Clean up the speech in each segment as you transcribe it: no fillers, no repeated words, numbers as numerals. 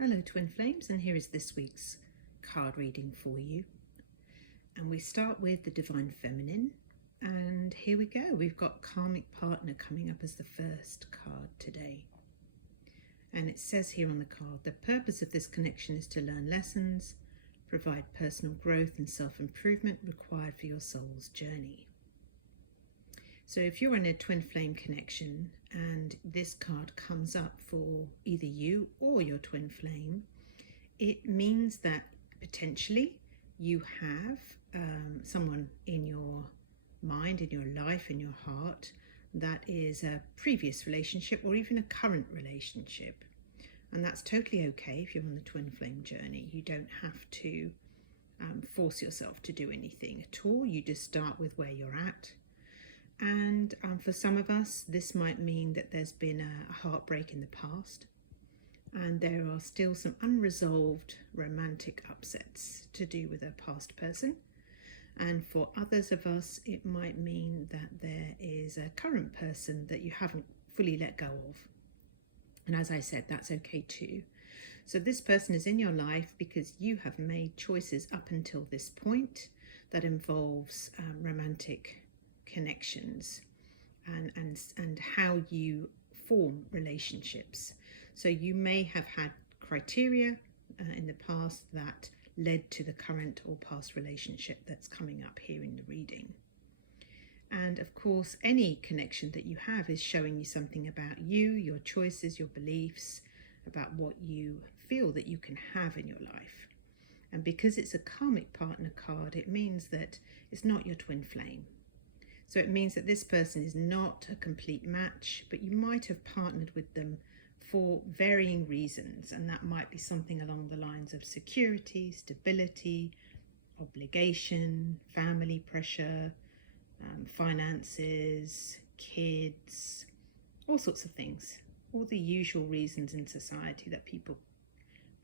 Hello Twin Flames, and here is this week's card reading for you. And we start with the Divine Feminine, and here we go. We've got Karmic Partner coming up as the first card today. And it says here on the card, the purpose of this connection is to learn lessons, provide personal growth and self-improvement required for your soul's journey. So if you're in a twin flame connection and this card comes up for either you or your twin flame, it means that potentially you have someone in your mind, in your life, in your heart, that is a previous relationship or even a current relationship. And that's totally okay if you're on the twin flame journey. You don't have to force yourself to do anything at all. You just start with where you're at. And for some of us, this might mean that there's been a heartbreak in the past, and there are still some unresolved romantic upsets to do with a past person. And for others of us, it might mean that there is a current person that you haven't fully let go of. And as I said, that's okay too. So this person is in your life because you have made choices up until this point that involves romantic connections and how you form relationships. So you may have had criteria in the past that led to the current or past relationship that's coming up here in the reading. And of course, any connection that you have is showing you something about you, your choices, your beliefs, about what you feel that you can have in your life. And because it's a karmic partner card, it means that it's not your twin flame. So it means that this person is not a complete match, but you might have partnered with them for varying reasons. And that might be something along the lines of security, stability, obligation, family pressure, finances, kids, all sorts of things. All the usual reasons in society that people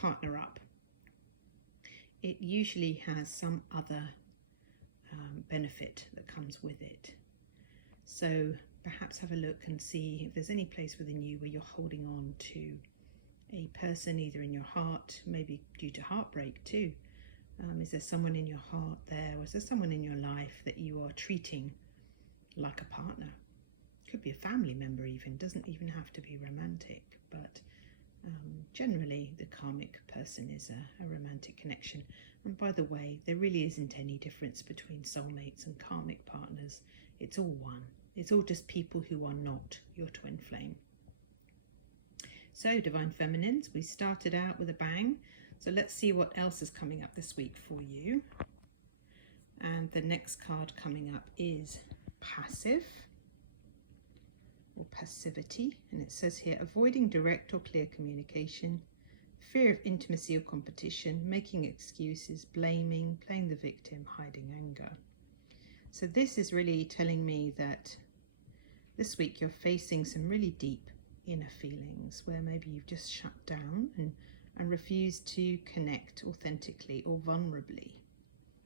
partner up. It usually has some other benefit that comes with it. So perhaps have a look and see if there's any place within you where you're holding on to a person, either in your heart, maybe due to heartbreak too. Is there someone in your heart there, or is there someone in your life that you are treating like a partner? Could be a family member even, doesn't even have to be romantic, but generally the karmic person is a romantic connection. And by the way, there really isn't any difference between soulmates and karmic partners. It's all one. It's all just people who are not your twin flame. So Divine Feminines, we started out with a bang. So let's see what else is coming up this week for you. And the next card coming up is passive or passivity. And it says here, avoiding direct or clear communication, fear of intimacy or competition, making excuses, blaming, playing the victim, hiding anger. So this is really telling me that this week you're facing some really deep inner feelings where maybe you've just shut down and refused to connect authentically or vulnerably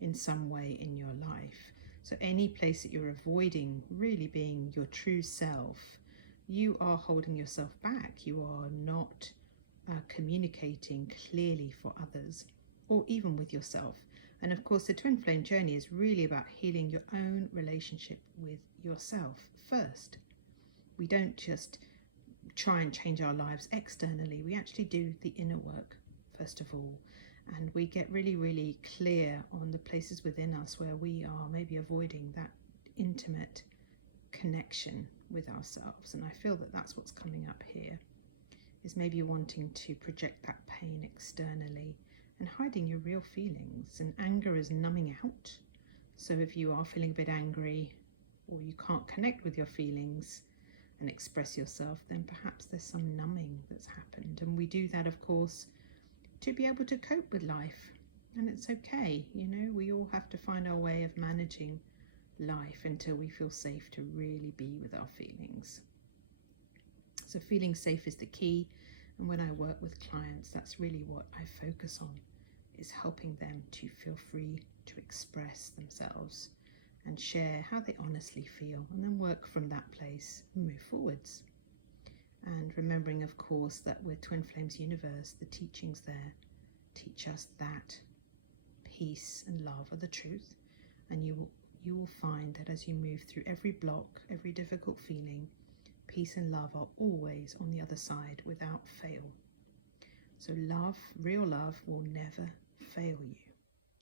in some way in your life. So any place that you're avoiding really being your true self, you are holding yourself back. You are not communicating clearly for others or even with yourself. And of course, the twin flame journey is really about healing your own relationship with yourself first. We don't just try and change our lives externally. We actually do the inner work first of all. And we get really, really clear on the places within us where we are maybe avoiding that intimate connection with ourselves. And I feel that that's what's coming up here, is maybe wanting to project that pain externally and hiding your real feelings. And anger is numbing out. So if you are feeling a bit angry or you can't connect with your feelings and express yourself, then perhaps there's some numbing that's happened. And we do that, of course, to be able to cope with life. And it's okay, you know, we all have to find our way of managing life until we feel safe to really be with our feelings. So feeling safe is the key. And when I work with clients, that's really what I focus on, is helping them to feel free to express themselves and share how they honestly feel, and then work from that place and move forwards. And remembering, of course, that we're Twin Flames universe, the teachings there teach us that peace and love are the truth. And you will find that as you move through every block, every difficult feeling, peace and love are always on the other side without fail. So love, real love, will never fail you.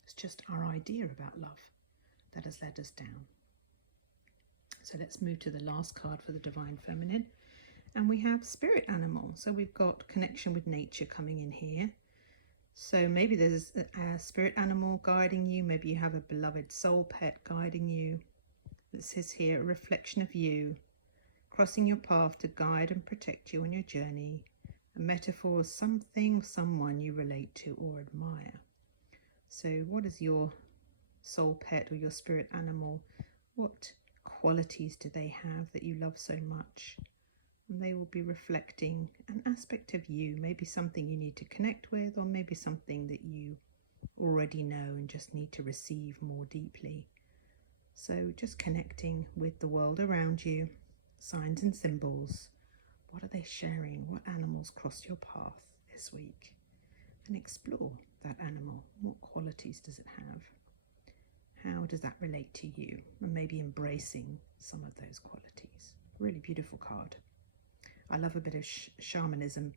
It's just our idea about love that has let us down. So let's move to the last card for the Divine Feminine. And we have Spirit Animal. So we've got connection with nature coming in here. So maybe there's a spirit animal guiding you. Maybe you have a beloved soul pet guiding you. It says here, a reflection of you, crossing your path to guide and protect you on your journey. A metaphor of something, someone you relate to or admire. So what is your soul pet or your spirit animal? What qualities do they have that you love so much? And they will be reflecting an aspect of you, maybe something you need to connect with, or maybe something that you already know and just need to receive more deeply. So just connecting with the world around you, signs and symbols. What are they sharing? What animals cross your path this week? And explore that animal. What qualities does it have? How does that relate to you? And maybe embracing some of those qualities. Really beautiful card. I love a bit of shamanism,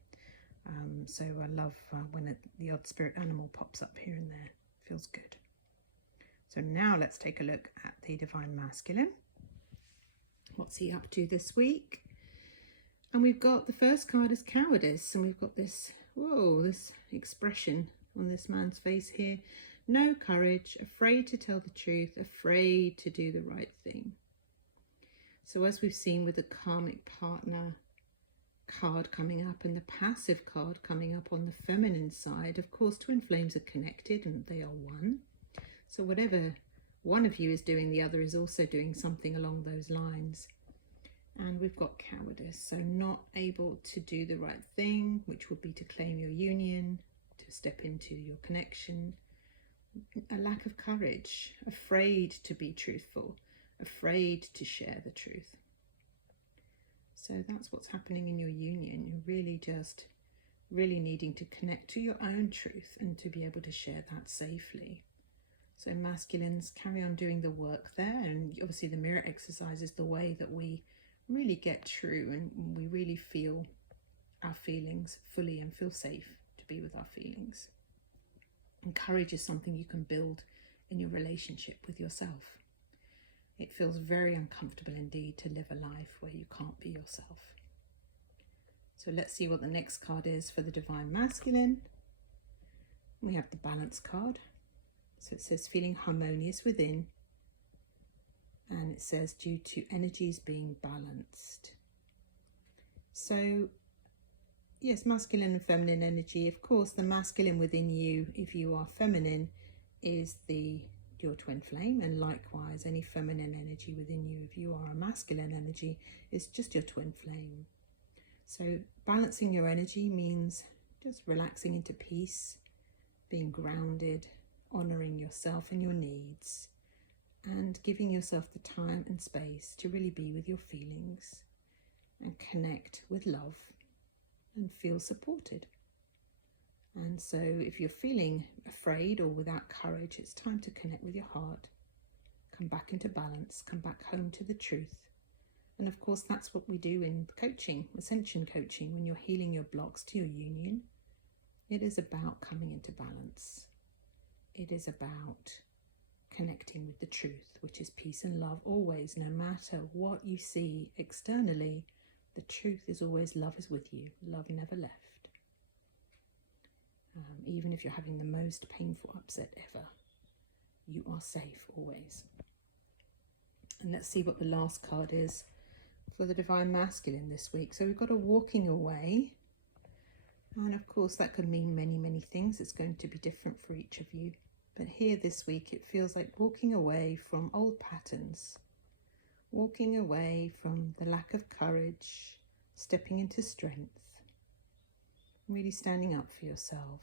so I love when the odd spirit animal pops up here and there. Feels good. So now let's take a look at the Divine Masculine. What's he up to this week? And we've got the first card is Cowardice, and we've got this, whoa, this expression on this man's face here. No courage, afraid to tell the truth, afraid to do the right thing. So as we've seen with the Karmic partner card coming up and the passive card coming up on the feminine side, of course twin flames are connected and they are one. So whatever one of you is doing, the other is also doing something along those lines. And we've got cowardice, so not able to do the right thing, which would be to claim your union, to step into your connection. A lack of courage, afraid to be truthful, afraid to share the truth. So that's what's happening in your union. You're really needing to connect to your own truth and to be able to share that safely. So masculines, carry on doing the work there, and obviously the mirror exercise is the way that we really get true and we really feel our feelings fully and feel safe to be with our feelings. And courage is something you can build in your relationship with yourself. It feels very uncomfortable indeed to live a life where you can't be yourself. So let's see what the next card is for the Divine Masculine. We have the Balance card. So it says feeling harmonious within. And it says due to energies being balanced. So yes, masculine and feminine energy. Of course, the masculine within you, if you are feminine, is your twin flame, and likewise any feminine energy within you, if you are a masculine energy, is just your twin flame. So balancing your energy means just relaxing into peace, being grounded, honoring yourself and your needs, and giving yourself the time and space to really be with your feelings and connect with love and feel supported. And so if you're feeling afraid or without courage, it's time to connect with your heart, come back into balance, come back home to the truth. And of course, that's what we do in coaching, ascension coaching, when you're healing your blocks to your union. It is about coming into balance. It is about connecting with the truth, which is peace and love always, no matter what you see externally. The truth is always love is with you. Love never left. Even if you're having the most painful upset ever, you are safe always. And let's see what the last card is for the Divine Masculine this week. So we've got a walking away. And of course that could mean many things. It's going to be different for each of you. But here this week it feels like walking away from old patterns. Walking away from the lack of courage, stepping into strength. Really standing up for yourself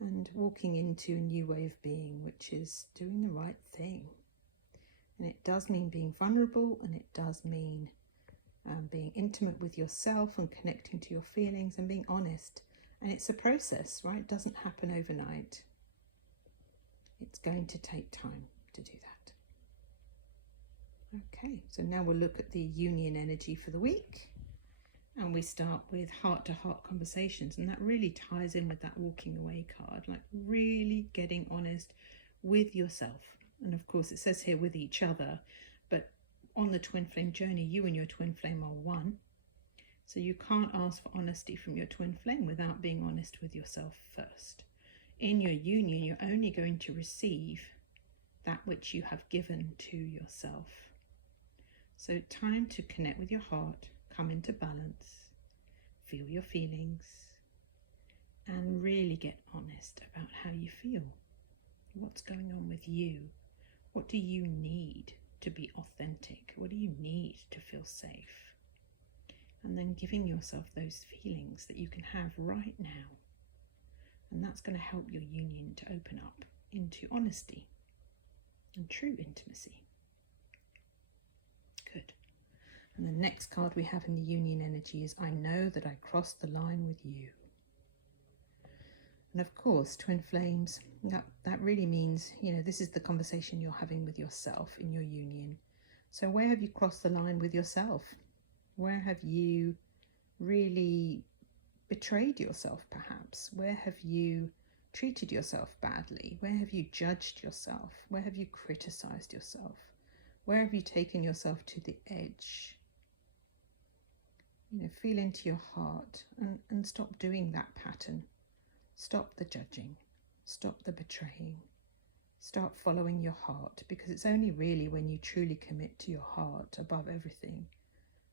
and walking into a new way of being, which is doing the right thing. And it does mean being vulnerable, and it does mean being intimate with yourself and connecting to your feelings and being honest. And it's a process, right? It doesn't happen overnight. It's going to take time to do that. Okay, so now we'll look at the union energy for the week. And we start with heart-to-heart conversations. And that really ties in with that walking away card, like really getting honest with yourself. And of course, it says here with each other, but on the twin flame journey, you and your twin flame are one. So you can't ask for honesty from your twin flame without being honest with yourself first. In your union, you're only going to receive that which you have given to yourself. So time to connect with your heart, come into balance, feel your feelings, and really get honest about how you feel. What's going on with you? What do you need to be authentic? What do you need to feel safe? And then giving yourself those feelings that you can have right now. And that's going to help your union to open up into honesty and true intimacy. Good. And the next card we have in the union energy is I know that I crossed the line with you. And of course, twin flames, that really means, this is the conversation you're having with yourself in your union. So where have you crossed the line with yourself? Where have you really betrayed yourself, perhaps? Where have you treated yourself badly? Where have you judged yourself? Where have you criticized yourself? Where have you taken yourself to the edge? Feel into your heart and stop doing that pattern. Stop the judging. Stop the betraying. Start following your heart, because it's only really when you truly commit to your heart above everything,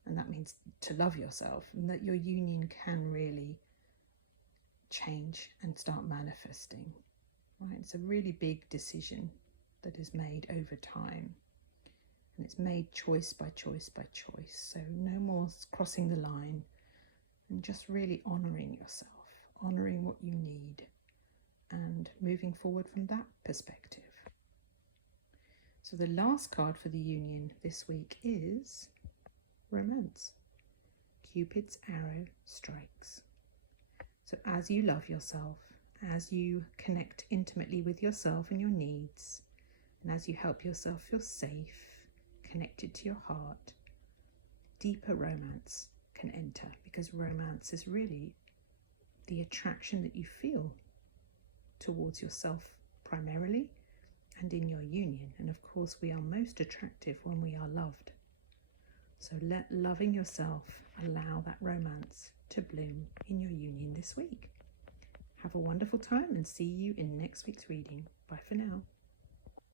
and that means to love yourself, and that your union can really change and start manifesting. Right? It's a really big decision that is made over time. And it's made choice by choice by choice. So no more crossing the line, and just really honouring yourself, honouring what you need, and moving forward from that perspective. So the last card for the union this week is Romance. Cupid's arrow strikes. So as you love yourself, as you connect intimately with yourself and your needs, and as you help yourself feel safe, connected to your heart, deeper romance can enter, because romance is really the attraction that you feel towards yourself primarily and in your union. And of course, we are most attractive when we are loved. So let loving yourself allow that romance to bloom in your union this week. Have a wonderful time and see you in next week's reading. Bye for now.